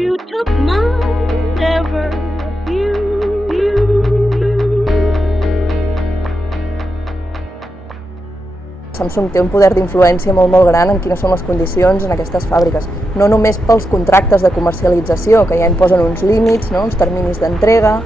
You took my ever Samsung té un poder d'influència molt gran en quines són les condicions en aquestes fàbriques. No només pels contractes de comercialització, que ja imposen uns límits, no? Uns terminis d'entrega,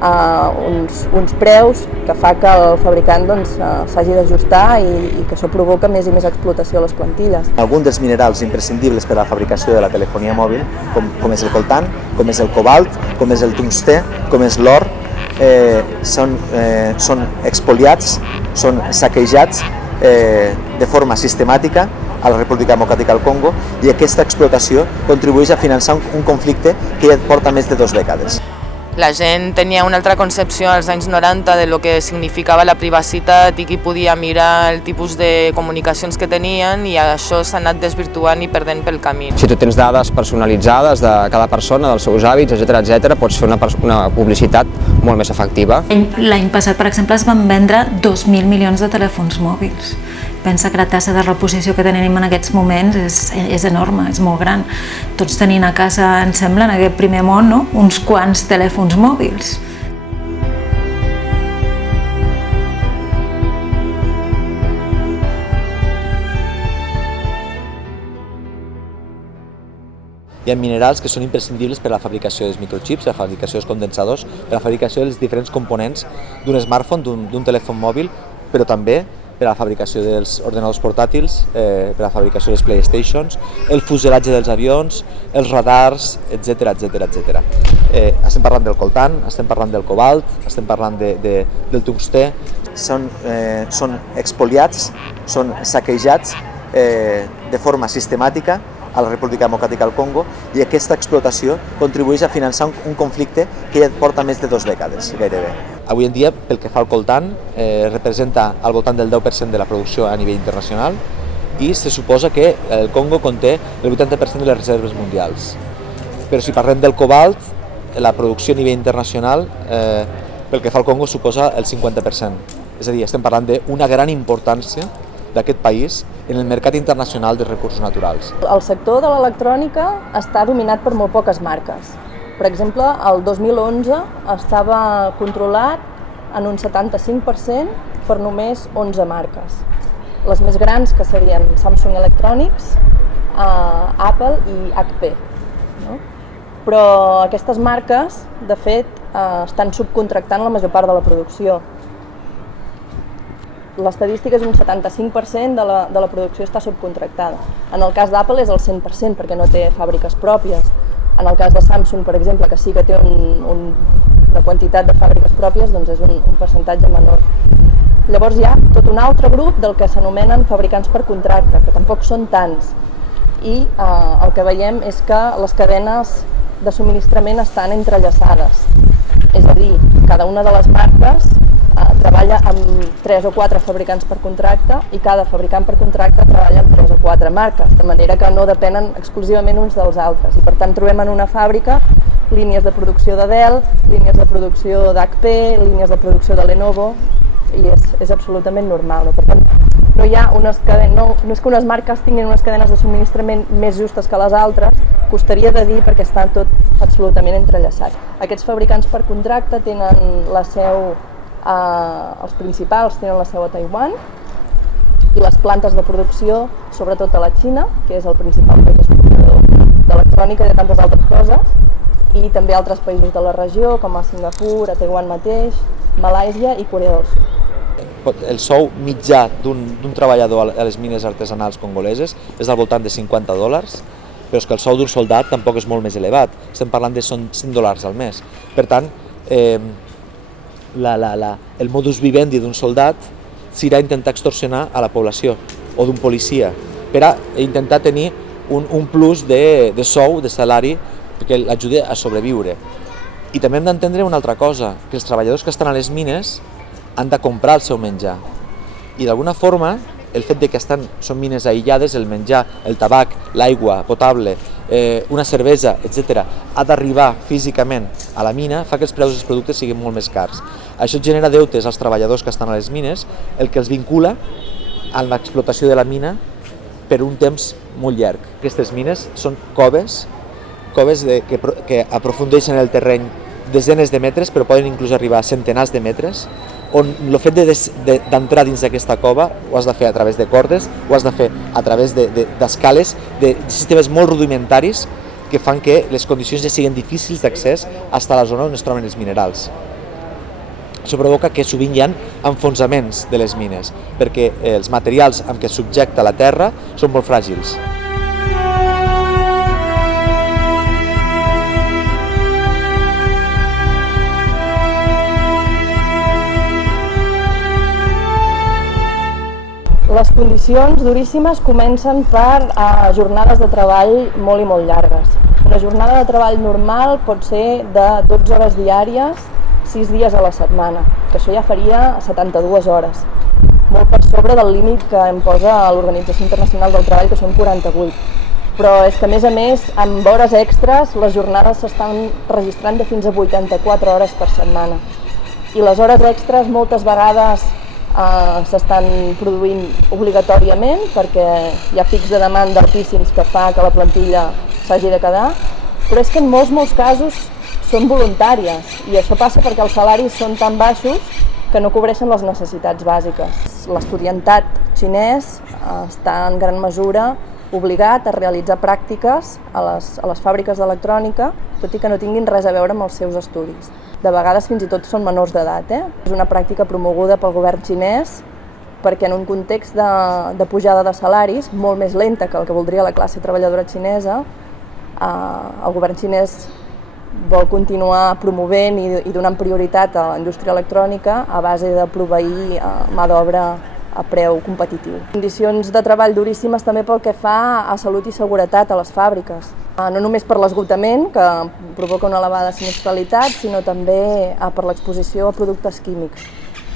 uns preus que fa que el fabricant s'hagi d'ajustar i que això provoca més i més explotació a les plantilles. Alguns dels minerals imprescindibles per a la fabricació de la telefonia mòbil, com és el coltan, com és el cobalt, com és el tungstè, com és l'or, són expoliats, són saquejats de forma sistemàtica a la República Democràtica del Congo, i aquesta explotació contribueix a finançar un conflicte que ja porta més de 2 dècades. La gent tenia una altra concepció als anys 90 de lo que significava la privacitat i qui podia mirar el tipus de comunicacions que tenien, i això s'ha anat desvirtuant i perdent pel camí. Si tu tens dades personalitzades de cada persona, dels seus hàbits, etc., pots fer una publicitat molt més efectiva. L'any passat, per exemple, es van vendre 2.000 milions de telèfons mòbils. Pensa que la tassa de reposició que tenim en aquests moments és enorme, és molt gran. Tots tenint a casa, em sembla, en aquest primer món, no? Uns quants telèfons mòbils. Hi ha minerals que són imprescindibles per a la fabricació dels microchips, la fabricació dels condensadors, per a la fabricació dels diferents components d'un smartphone, d'un telèfon mòbil, però també per a la fabricació dels ordenadors portàtils, per a la fabricació dels PlayStations, el fuselatge dels avions, els radars, etc. Estem parlant del coltan, estem parlant del cobalt, estem parlant del tungstè. Són expoliats, són saquejats de forma sistemàtica a la República Democràtica del Congo, i aquesta explotació contribueix a finançar un conflicte que ja porta més de 2 dècades, gairebé. Avui en dia, pel que fa al coltan, representa al voltant del 10% de la producció a nivell internacional, i se suposa que el Congo conté el 80% de les reserves mundials. Però si parlem del cobalt, la producció a nivell internacional, pel que fa al Congo, suposa el 50%. És a dir, estem parlant d'una gran importància d'aquest país en el mercat internacional de recursos naturals. El sector de l'electrònica està dominat per molt poques marques. Per exemple, el 2011 estava controlat en un 75% per només 11 marques. Les més grans, que serien Samsung Electronics, Apple i HP. No? Però aquestes marques, de fet, estan subcontractant la major part de la producció. L'estadística és un 75% de la producció està subcontractada. En el cas d'Apple és el 100%, perquè no té fàbriques pròpies. En el cas de Samsung, per exemple, que sí que té una quantitat de fàbriques pròpies, doncs és un percentatge menor. Llavors hi ha tot un altre grup del que s'anomenen fabricants per contracte, que tampoc són tants. I el que veiem és que les cadenes de subministrament estan entrellaçades. És a dir, cada una de les marques treballa amb 3 o 4 fabricants per contracte, i cada fabricant per contracte treballa amb 3 o 4 marques, de manera que no depenen exclusivament uns dels altres. I per tant trobem en una fàbrica línies de producció de Dell, línies de producció d'HP, línies de producció de Lenovo, i és absolutament normal. No? Per tant, no és que unes marques tinguin unes cadenes de subministrament més justes que les altres, costaria de dir, perquè està tot absolutament entrellaçat. Aquests fabricants per contracte tenen la seu, els principals tenen la seu a Taiwan, i les plantes de producció, sobretot a la Xina, que és el principal país exportador d'electrònica i de tantes altres coses, i també altres països de la regió, com a Singapur, a Taiwan mateix, Malàisia i Corea del Sud. El sou mitjà d'un treballador a les mines artesanals congoleses és al voltant de $50, però és que el sou d'un soldat tampoc és molt més elevat, estem parlant de $100 al mes. Per tant, el modus vivendi d'un soldat serà intentar extorsionar a la població, o d'un policia, per a intentar tenir un plus de sou, de salari, que l'ajudi a sobreviure. I també hem d'entendre una altra cosa, que els treballadors que estan a les mines han de comprar el seu menjar. I d'alguna forma, el fet de que són mines aïllades, el menjar, el tabac, l'aigua potable, una cervesa, etc., ha d'arribar físicament a la mina, fa que els preus dels productes siguin molt més cars. Això genera deutes als treballadors que estan a les mines, el que els vincula a l'explotació de la mina per un temps molt llarg. Aquestes mines són coves coves que aprofundeixen el terreny desenes de metres, però poden inclús arribar a centenars de metres, on el fet d'entrar dins d'aquesta cova ho has de fer a través de cordes, ho has de fer a través d'escales, de sistemes molt rudimentaris que fan que les condicions ja siguin difícils d'accés fins a la zona on es troben els minerals. Això provoca que sovint hi ha enfonsaments de les mines, perquè els materials amb què es subjecta la terra són molt fràgils. Les condicions duríssimes comencen per jornades de treball molt i molt llargues. Una jornada de treball normal pot ser de 12 hores diàries, 6 dies a la setmana, que això ja faria 72 hores, molt per sobre del límit que imposa l'Organització Internacional del Treball, que són 48. Però és que, a més, amb hores extres, les jornades s'estan registrant de fins a 84 hores per setmana. I les hores extres moltes vegades s'estan produint obligatòriament perquè hi ha pics de demanda altíssims que fa que la plantilla s'hagi de quedar, però és que en molts casos són voluntàries i això passa perquè els salaris són tan baixos que no cobreixen les necessitats bàsiques. L'estudiantat xinès està en gran mesura obligat a realitzar pràctiques a les fàbriques d'electrònica, tot i que no tinguin res a veure amb els seus estudis. De vegades fins i tot són menors d'edat. És una pràctica promoguda pel govern xinès perquè en un context de pujada de salaris molt més lenta que el que voldria la classe treballadora xinesa, el govern xinès vol continuar promovent i donant prioritat a la indústria electrònica a base de proveir mà d'obra a preu competitiu. Condicions de treball duríssimes també pel que fa a salut i seguretat a les fàbriques. No només per l'esgotament, que provoca una elevada sinistralitat, sinó també per l'exposició a productes químics.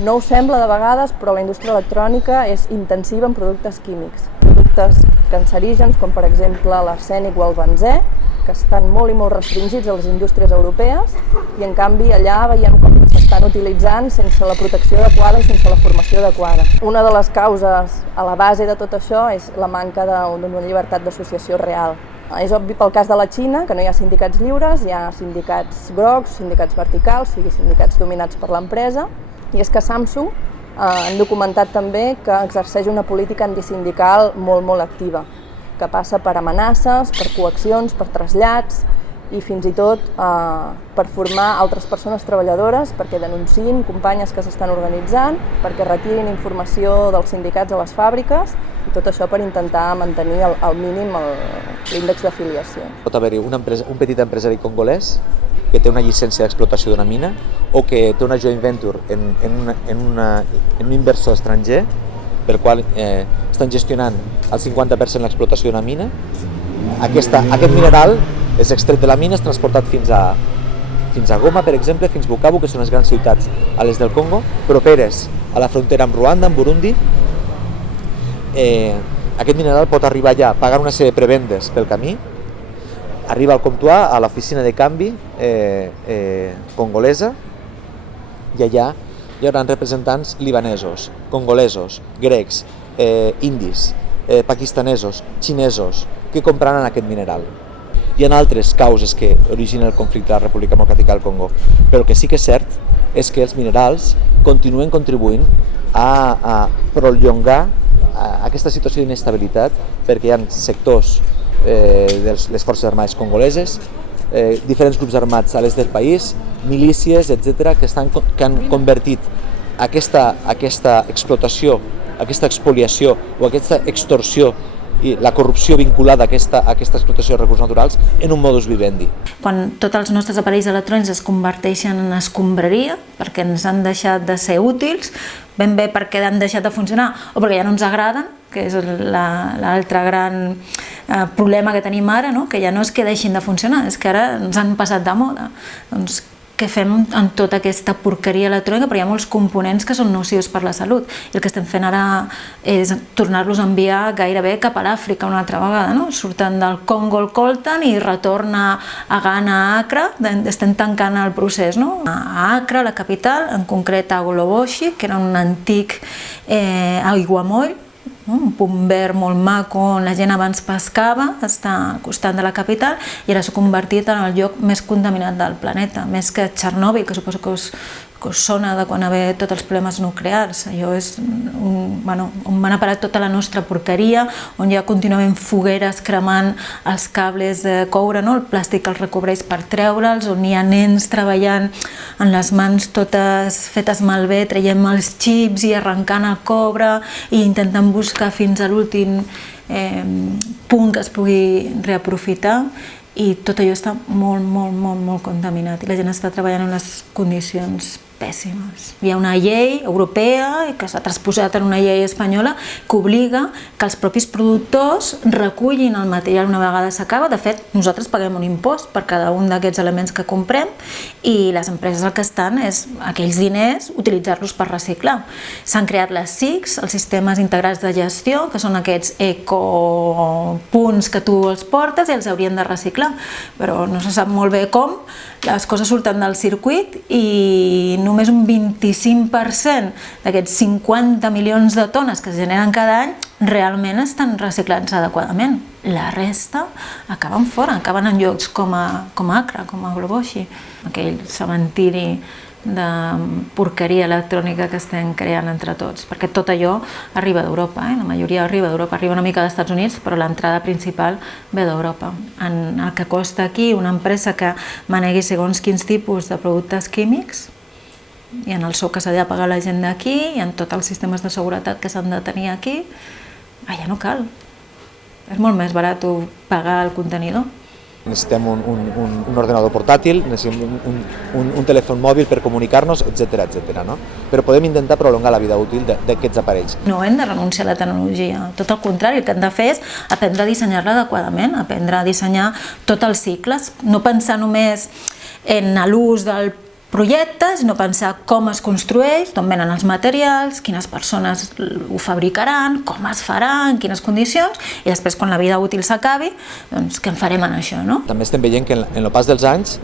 No ho sembla de vegades, però la indústria electrònica és intensiva en productes químics. Productes cancerígens, com per exemple l'arsènic o el benzè, que estan molt i molt restringits a les indústries europees i en canvi allà veiem com s'estan utilitzant sense la protecció adequada i sense la formació adequada. Una de les causes a la base de tot això és la manca d'una llibertat d'associació real. És obvi pel cas de la Xina que no hi ha sindicats lliures, hi ha sindicats grocs, sindicats verticals, sigui sindicats dominats per l'empresa, i és que Samsung han documentat també que exerceix una política antisindical molt activa, que passa per amenaces, per coaccions, per trasllats i fins i tot per formar altres persones treballadores perquè denunciïn companyes que s'estan organitzant, perquè retirin informació dels sindicats a les fàbriques i tot això per intentar mantenir al mínim l'índex d'afiliació. Pot haver-hi un petit empresari congolès que té una llicència d'explotació d'una mina o que té una joint venture en un inversor estranger per qual estan gestionant el 50% l'explotació d'una mina. Aquest mineral és extret de la mina, és transportat fins a Goma, per exemple, fins Bukavu, que són les grans ciutats a l'est del Congo, properes a la frontera amb Ruanda, amb Burundi. Aquest mineral pot arribar allà, pagar una sèrie de prebendes pel camí, arriba al comptoir, a l'oficina de canvi congolesa, i allà hi haurà representants libanesos, congolesos, grecs, indis, pakistanesos, xinesos, que compraran aquest mineral. Hi ha altres causes que originen el conflicte de la República Democràtica del Congo, però el que sí que és cert és que els minerals continuen contribuint a prolongar aquesta situació d'inestabilitat perquè hi ha sectors de les forces armades congoleses, diferents grups armats a l'est del país, milícies, etc., que han convertit aquesta explotació, aquesta expoliació o aquesta extorsió i la corrupció vinculada a aquesta explotació de recursos naturals en un modus vivendi. Quan tots els nostres aparells electrònics es converteixen en escombraria perquè ens han deixat de ser útils, ben bé perquè han deixat de funcionar o perquè ja no ens agraden, que és l'altre gran problema que tenim ara, que ja no és que deixin de funcionar, és que ara ens han passat de moda. Doncs què fem amb tota aquesta porqueria electrònica? Però hi ha molts components que són nocius per la salut i el que estem fent ara és tornar-los a enviar gairebé cap a l'Àfrica una altra vegada. Surten del Congo el coltan i retorna a Ghana, a Accra, estem tancant el procés. A Accra, la capital, en concret a Goloboshi, que era un antic aiguamoll un punt verd molt maco on la gent abans pescava, està al costat de la capital, i ara s'ha convertit en el lloc més contaminat del planeta, més que Txernòbil, que suposo que us sona de quan hi va haver tots els problemes nuclears. Allò és on van a parar tota la nostra porqueria, on hi ha contínuament fogueres cremant els cables de coure, el plàstic que els recobreix per treure'ls, on hi ha nens treballant amb les mans totes fetes malbé, traient els xips i arrencant el cobre i intentant buscar fins a l'últim punt que es pugui reaprofitar. I tot allò està molt contaminat i la gent està treballant en unes condicions pèssimes. Hi ha una llei europea que s'ha transposat en una llei espanyola que obliga que els propis productors recullin el material una vegada s'acaba. De fet, nosaltres paguem un impost per cada un d'aquests elements que comprem i les empreses el que estan és aquells diners utilitzar-los per reciclar. S'han creat les SICs, els sistemes integrats de gestió, que són aquests ecopunts que tu els portes i els haurien de reciclar, però no se sap molt bé com. Les coses surten del circuit i només un 25% d'aquests 50 milions de tones que es generen cada any realment estan reciclats adequadament. La resta acaben fora, acaben en llocs com Accra, com a Globoshi, aquell cementiri de porqueria electrònica que estem creant entre tots, perquè tot allò arriba d'Europa, la majoria arriba d'Europa, arriba una mica dels Estats Units, però l'entrada principal ve d'Europa. En el que costa aquí una empresa que manegui segons quins tipus de productes químics i en el sou que s'ha de pagar la gent d'aquí i en tots els sistemes de seguretat que s'han de tenir aquí, allà no cal. És molt més barat pagar el contenidor. Necessitem un ordenador portàtil, necessitem un telèfon mòbil per comunicar-nos, etc. No? Però podem intentar prolongar la vida útil d'aquests aparells. No hem de renunciar a la tecnologia, tot el contrari, el que hem de fer és aprendre a dissenyar-la adequadament, aprendre a dissenyar tots els cicles, no pensar només en l'ús del projecte, sinó pensar com es construeix, d'on venen els materials, quines persones ho fabricaran, com es farà, en quines condicions, i després, quan la vida útil s'acabi, doncs què en farem en això, no? També estem veient que en el pas dels anys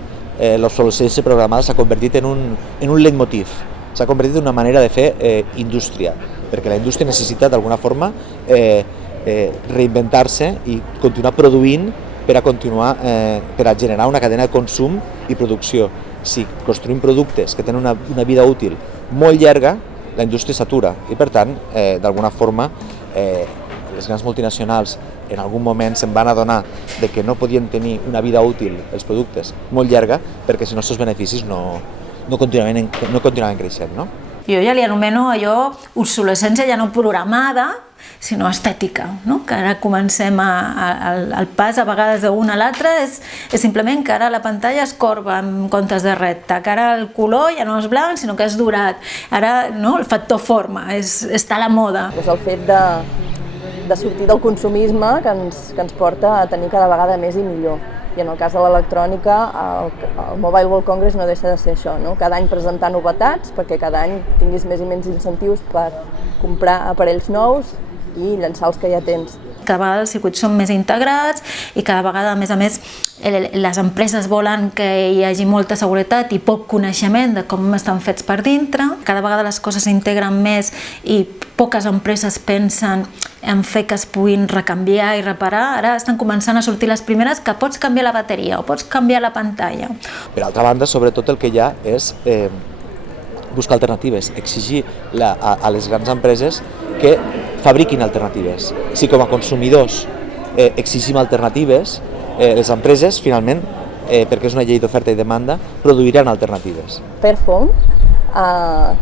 l'obsolescència programada s'ha convertit en un leitmotiv, s'ha convertit en una manera de fer indústria, perquè la indústria necessita d'alguna forma reinventar-se i continuar produint per a generar una cadena de consum i producció. Si construïm productes que tenen una vida útil molt llarga, la indústria s'atura i, per tant, d'alguna forma, les grans multinacionals en algun moment se'n van adonar de que no podien tenir una vida útil els productes molt llarga perquè si no els seus beneficis no continuaven creixent. No? Jo ja li anomeno allò obsolescència ja no programada, sinó estètica, no? Que ara comencem el pas a vegades d'un a l'altre és simplement que ara la pantalla és corba en comptes de recta, que ara el color ja no és blanc sinó que és dorat, ara el factor forma està a la moda. És el fet de sortir del consumisme que ens porta a tenir cada vegada més i millor. I en el cas de l'electrònica, el Mobile World Congress no deixa de ser això, no? Cada any presentar novetats perquè cada any tinguis més i menys incentius per comprar aparells nous i llançar els que ja tens. Cada vegada els circuits són més integrats i cada vegada, a més, les empreses volen que hi hagi molta seguretat i poc coneixement de com estan fets per dintre. Cada vegada les coses s'integren més i poques empreses pensen en fer que es puguin recanviar i reparar. Ara estan començant a sortir les primeres que pots canviar la bateria o pots canviar la pantalla. Per altra banda, sobretot el que hi ha és buscar alternatives, exigir a les grans empreses que fabriquin alternatives. Si com a consumidors exigim alternatives, les empreses, finalment, perquè és una llei d'oferta i demanda, produiran alternatives. Fairphone,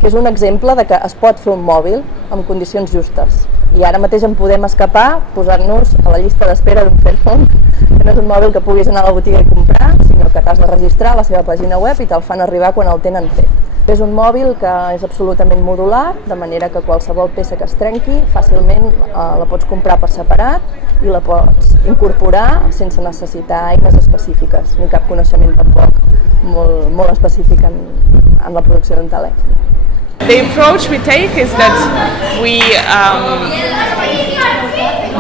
que és un exemple de que es pot fer un mòbil amb condicions justes. I ara mateix en podem escapar posant-nos a la llista d'espera d'un Fairphone, que no és un mòbil que puguis anar a la botiga i comprar, sinó que t'has de registrar a la seva pàgina web i te'l fan arribar quan el tenen fet. És un mòbil que és absolutament modular, de manera que qualsevol peça que es trenqui fàcilment la pots comprar per separat i la pots incorporar sense necessitar eines específiques, ni cap coneixement tampoc molt específic en la producció d'un telèfon. The approach we take is that we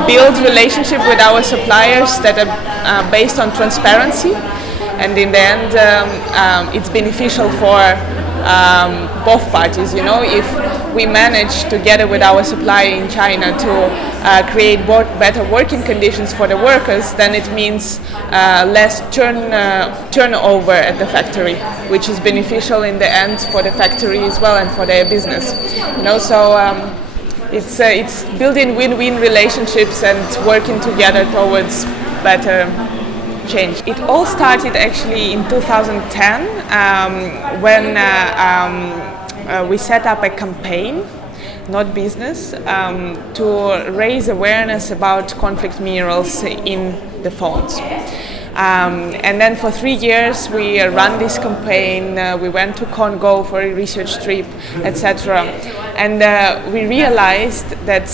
build relationship with our suppliers that are based on transparency, and in the end it's beneficial for both parties. You know, if we manage together with our supplier in China to create better working conditions for the workers, then it means less turnover at the factory, which is beneficial in the end for the factory as well and for their business. You know, so it's building win-win relationships and working together towards better change. It all started actually in 2010 when we set up a campaign, not business, to raise awareness about conflict minerals in the phones. And then for 3 years we ran this campaign, we went to Congo for a research trip, etc. And we realized that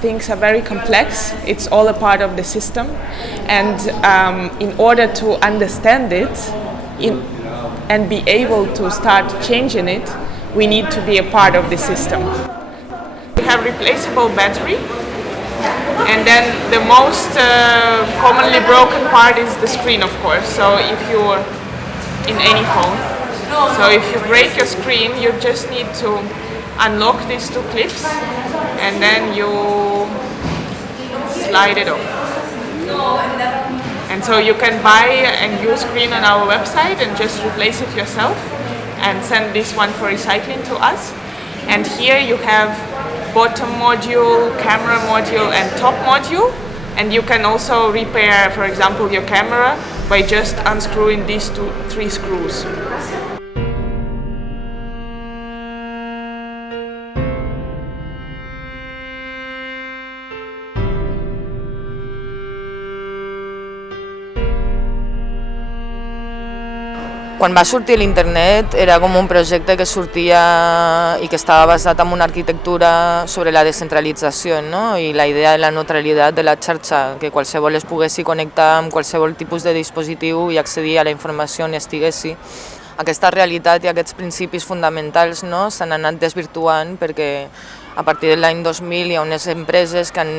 things are very complex, it's all a part of the system, and in order to understand it and be able to start changing it, we need to be a part of the system. We have replaceable battery. And then the most commonly broken part is the screen, of course. So if you're in any phone, so if you break your screen, you just need to unlock these two clips and then you slide it off. And so you can buy a new screen on our website and just replace it yourself and send this one for recycling to us. And here you have bottom module, camera module and top module, and you can also repair, for example, your camera by just unscrewing these 3 screws. Quan va sortir l'internet era com un projecte que sortia i que estava basat en una arquitectura sobre la descentralització, no? I la idea de la neutralitat de la xarxa, que qualsevol es poguessi connectar amb qualsevol tipus de dispositiu i accedir a la informació on estiguessi. Aquesta realitat i aquests principis fonamentals, no, s'han anat desvirtuant perquè a partir de l'any 2000 hi ha unes empreses que han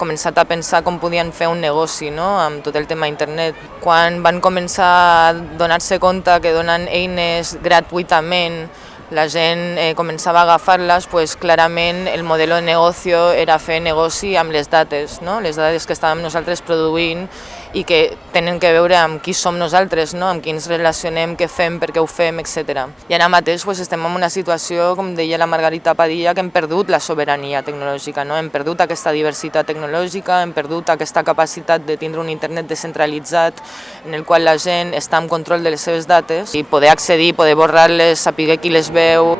començat a pensar com podien fer un negoci, no?, amb tot el tema internet. Quan van començar a donar-se compte que donant eines gratuïtament la gent començava a agafar-les, pues, clarament el model de negoci era fer negoci amb les dades, no? Les dades que estàvem nosaltres produint i que tenen que veure amb qui som nosaltres, no? Amb qui ens relacionem, què fem, per què ho fem, etc. I ara mateix pues, estem en una situació, com deia la Margarita Padilla, que hem perdut la sobirania tecnològica, no? Hem perdut aquesta diversitat tecnològica, hem perdut aquesta capacitat de tindre un internet descentralitzat en el qual la gent està en control de les seves dades i poder accedir, poder borrar-les, saber qui les veu.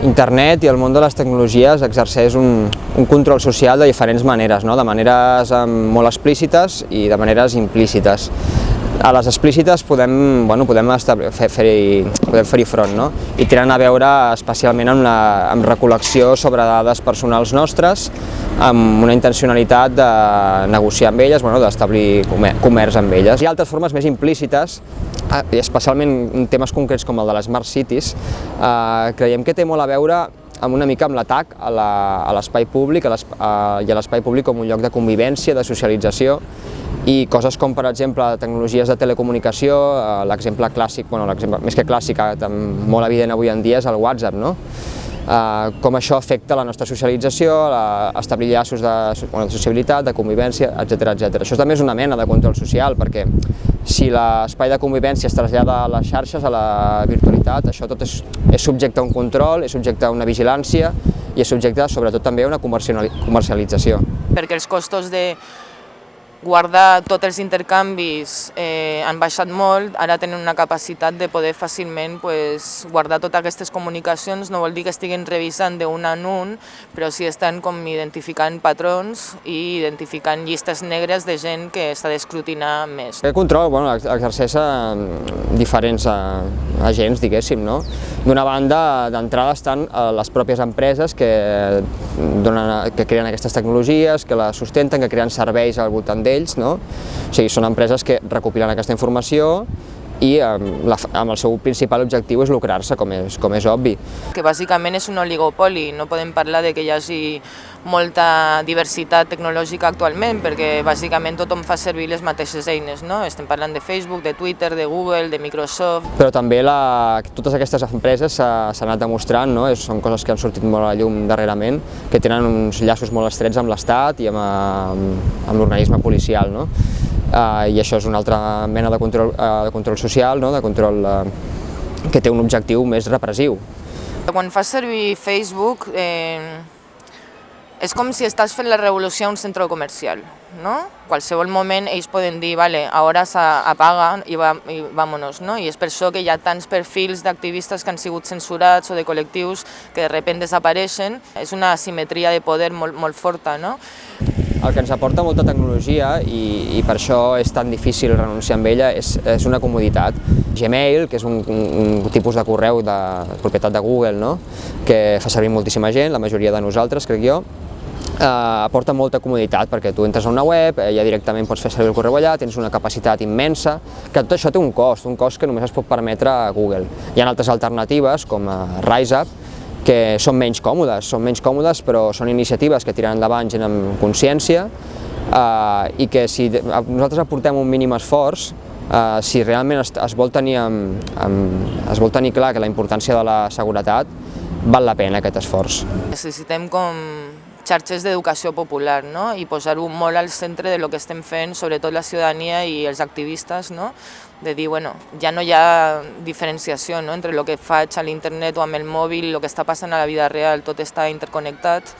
Internet i el món de les tecnologies exerceix un control social de diferents maneres, no? De maneres molt explícites i de maneres implícites. A les explícites podem fer-hi front, no? I tenen a veure especialment amb recol·lecció sobre dades personals nostres, amb una intencionalitat de negociar amb elles, d'establir comerç amb elles. Hi ha altres formes més implícites, especialment en temes concrets com el de les Smart Cities, creiem que té molt a veure amb una mica amb l'atac a l'espai públic i a l'espai públic com un lloc de convivència, de socialització, i coses com, per exemple, tecnologies de telecomunicació, l'exemple clàssic, més que clàssic, molt evident avui en dia és el WhatsApp, no? Com això afecta la nostra socialització, establir llaços de sociabilitat, de convivència, etc. Això també és una mena de control social, perquè si l'espai de convivència es trasllada a les xarxes, a la virtualitat, això tot és subjecte a un control, és subjecte a una vigilància i és subjecte sobretot també a una comercialització. Perquè els costos de guardar tots els intercanvis han baixat molt, ara tenen una capacitat de poder fàcilment guardar totes aquestes comunicacions, no vol dir que estiguin revisant d'un en un, però sí estan com identificant patrons i identificant llistes negres de gent que s'ha d'escrutinar més. Aquest control exerceix diferents agents, diguéssim, no? D'una banda, d'entrada estan les pròpies empreses que creen aquestes tecnologies, que les sustenten, que creen serveis al voltant d'ells, no? O sigui, són empreses que recopilen aquesta informació i amb el seu principal objectiu és lucrar-se, com és obvi. Que bàsicament és un oligopoli, no podem parlar de que hi hagi molta diversitat tecnològica actualment, perquè bàsicament tothom fa servir les mateixes eines, no? Estem parlant de Facebook, de Twitter, de Google, de Microsoft. Però també totes aquestes empreses s'han anat demostrant, no? Són coses que han sortit molt a la llum darrerament, que tenen uns llaços molt estrets amb l'Estat i amb l'organisme policial, no? I això és una altra mena de control social, no? De control que té un objectiu més repressiu. Quan fas servir Facebook és com si estàs fent la revolució a un centre comercial, no? Qualsevol moment ells poden dir, vale, ara s'apaga i vámonos, no? I és per això que hi ha tants perfils d'activistes que han sigut censurats o de col·lectius que de sobte desapareixen. És una asimetria de poder molt forta, no? El que ens aporta molta tecnologia i per això és tan difícil renunciar amb ella és una comoditat. Gmail, que és un tipus de correu de propietat de Google, no? Que fa servir moltíssima gent, la majoria de nosaltres, crec jo, aporta molta comoditat perquè tu entres a una web, ja directament pots fer servir el correu allà, tens una capacitat immensa, que tot això té un cost que només es pot permetre a Google. Hi ha altres alternatives com RiseUp, que són menys còmodes, però són iniciatives que tiren endavant gent amb consciència i que si nosaltres aportem un mínim esforç, si realment es vol tenir clar que la importància de la seguretat, val la pena aquest esforç. Necessitem com xarxes d'educació popular, no? I posar-ho molt al centre de lo que estem fent, sobretot la ciutadania i els activistes, no? De dir, bueno, ja no hi ha diferenciació, no? Entre el que faig a l'internet o amb el mòbil, el que està passant a la vida real, tot està interconnectat,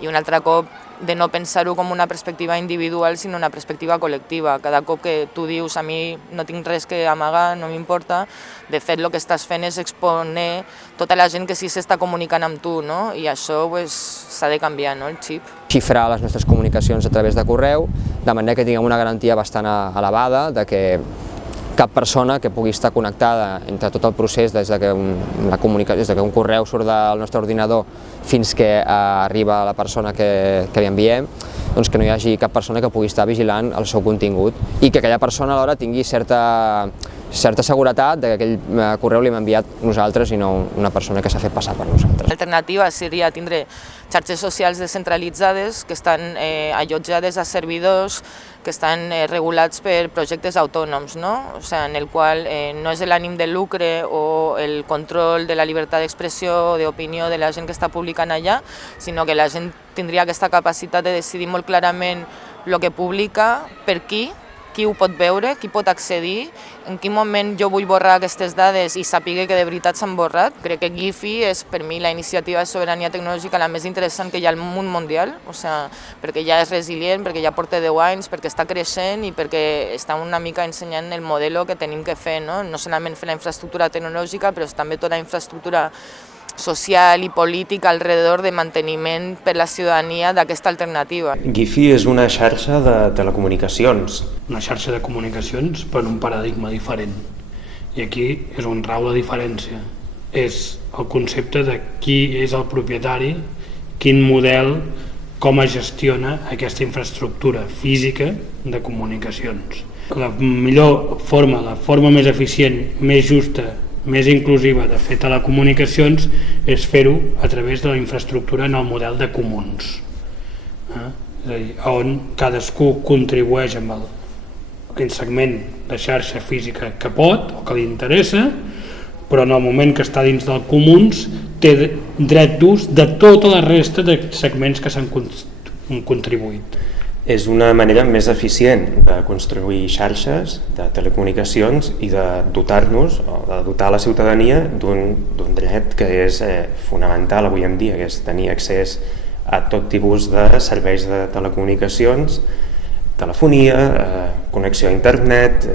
i un altre cop de no pensar-ho com una perspectiva individual, sinó una perspectiva col·lectiva. Cada cop que tu dius a mi no tinc res que amagar, no m'importa, de fet el que estàs fent és exponer tota la gent que sí s'està comunicant amb tu, no? I això s'ha de canviar, no? El xip. Xifrar les nostres comunicacions a través de correu, de manera que tinguem una garantia bastant elevada de que cap persona que pugui estar connectada entre tot el procés des que un correu surt del nostre ordinador fins que arriba a la persona que li enviem, doncs que no hi hagi cap persona que pugui estar vigilant el seu contingut i que aquella persona alhora tingui certa seguretat que aquell correu l'hem enviat nosaltres i no una persona que s'ha fet passar per nosaltres. L'alternativa seria tindre xarxes socials descentralitzades que estan allotjades a servidors que estan regulats per projectes autònoms, no? O sigui, en el qual no és l'ànim de lucre o el control de la llibertat d'expressió o d'opinió de la gent que està publicant allà, sinó que la gent tindria aquesta capacitat de decidir molt clarament el que publica, per qui ho pot veure, qui pot accedir, en quin moment jo vull borrar aquestes dades i sàpiga que de veritat s'han borrat. Crec que Giphy és per mi la iniciativa de sobirania tecnològica la més interessant que hi ha al món mundial, o sigui, perquè ja és resilient, perquè ja porta 10 anys, perquè està creixent i perquè està una mica ensenyant el model que tenim que fer, no solament fer la infraestructura tecnològica, però també tota la infraestructura social i política alrededor de manteniment per la ciutadania d'aquesta alternativa. Giphy és una xarxa de telecomunicacions. Una xarxa de comunicacions per un paradigma diferent. I aquí és on rau la diferència. És el concepte de qui és el propietari, quin model, com es gestiona aquesta infraestructura física de comunicacions. La millor forma, la forma més eficient, més justa, més inclusiva de fer telecomunicacions és fer-ho a través de la infraestructura en el model de comuns. És a dir, on cadascú contribueix amb el segment de xarxa física que pot o que li interessa, però en el moment que està dins del comuns té dret d'ús de tota la resta de segments que s'han contribuït. És una manera més eficient de construir xarxes de telecomunicacions i de dotar-nos o de dotar la ciutadania d'un dret que és fonamental avui en dia, que és tenir accés a tot tipus de serveis de telecomunicacions, telefonia, connexió a internet,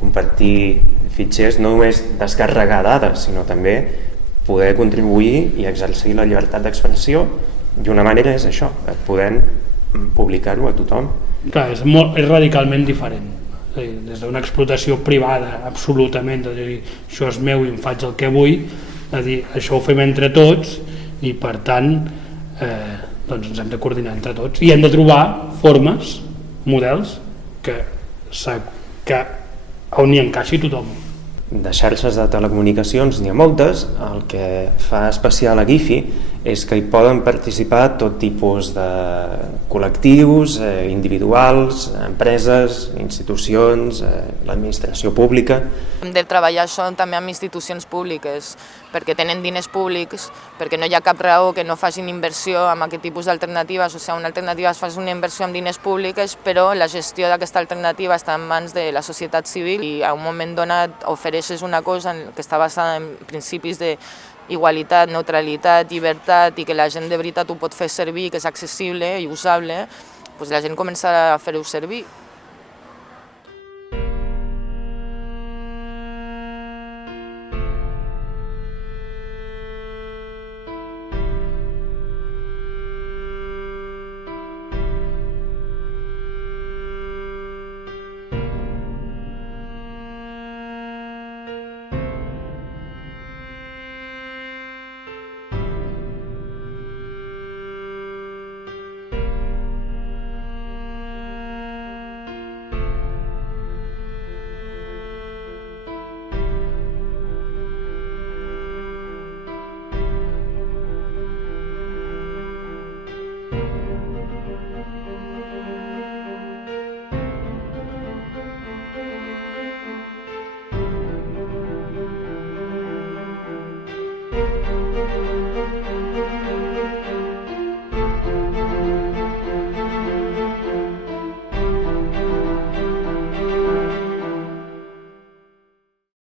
compartir fitxers, no només descarregar dades, sinó també poder contribuir i exercir la llibertat d'expressió, i una manera és això, podent publicar-ho a tothom. Clar, és radicalment diferent. Des d'una explotació privada absolutament, de dir això és meu i em faig el que vull, a dir això ho fem entre tots i per tant doncs ens hem de coordinar entre tots i hem de trobar formes, models que on hi encaixi tothom. De xarxes de telecomunicacions n'hi ha moltes. El que fa especial a Giphy és que hi poden participar tot tipus de col·lectius, individuals, empreses, institucions, l'administració pública. Hem de treballar això també amb institucions públiques, perquè tenen diners públics, perquè no hi ha cap raó que no facin inversió amb aquest tipus d'alternatives. O sigui, una alternativa es fa una inversió amb diners públics, però la gestió d'aquesta alternativa està en mans de la societat civil i a un moment donat ofereixes una cosa que està basada en principis d'igualitat, neutralitat, llibertat i que la gent de veritat ho pot fer servir, que és accessible i usable, doncs la gent comença a fer-ho servir.